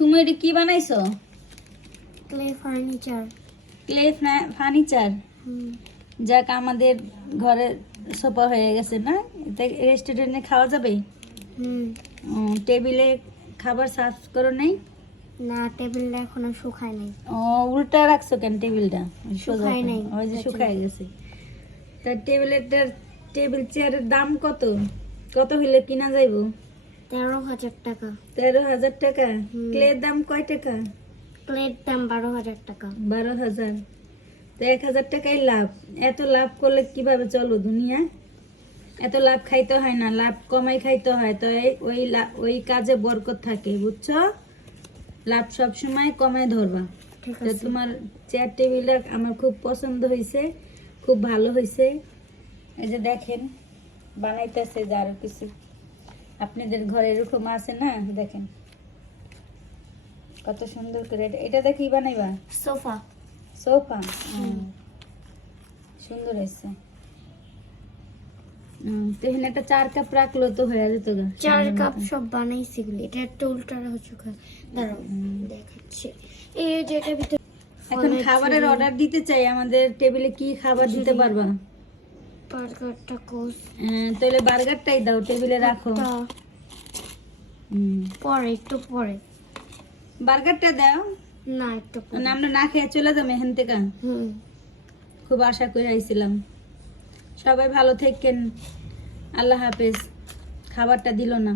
সুমু এটা কি বানাইছো? Clay furniture. Clay furniture. যাক আমাদের ঘরে সোফা হয়ে গেছে না? এটা রেস্টুরেন্টে খাওয়া যাবে? টেবিলে খাবার সার্ভ করো নাই? না, টেবিলটা এখনো শুকায় নাই। ও উল্টা রাখছো কেন টেবিলটা? শুকায় নাই। ওই যে শুকায় গেছে। তা টেবিল চেয়ারের দাম কত? কত হইলে কিনা যাইবো? 13,000 টাকা। 13,000 টাকা? ক্লের দাম কয় টাকা? ক্লের দাম 12,000 টাকা। 12,000। তো 1,000 টাকাই লাভ। এত লাভ করলে কিভাবে চলো দুনিয়া? এত লাভ খাইতে হয় না, লাভ কমাই খাইতে হয়। তো ওই কাজে বরকত থাকে, বুঝছো? লাভ সব সময় কমায় ধরবা। ঠিক তো আছে। তোমার চেয়ার টেবিলটা আমার খুব পছন্দ হয়েছে, খুব ভালো হয়েছে। এই যে দেখেন বানাইতেছে যে আরো কিছু আপনাদের ঘরে এরকম আছে না? দেখেন কত সুন্দর করে। এটা দেখি বানাইবা সোফা। সোফা। সুন্দর হয়েছে। তো এখানে একটা 4 কাপ রাখলো তো হয়ে যেত গা। 4 কাপ সব বানাইছি গুলি। এটা একটা উল্টা হচ্ছে, দাঁড়াও দেখাচ্ছি। এই যে এটা ভিতরে এখন খাবারের অর্ডার দিতে চাই, আমাদের টেবিলে কি খাবার দিতে পারবা? বার্গারটা কোস। তাহলে বার্গারটাই দাও, টেবিলে রাখো। পরে একটু পরে। বার্গারটা দাও না, একটু পরে। না, আমরা না খেয়ে চলে যাবো এখান থেকে। খুব আশা করে আইছিলাম। সবাই ভালো থাকেন, আল্লাহ হাফেজ। খাবারটা দিল না।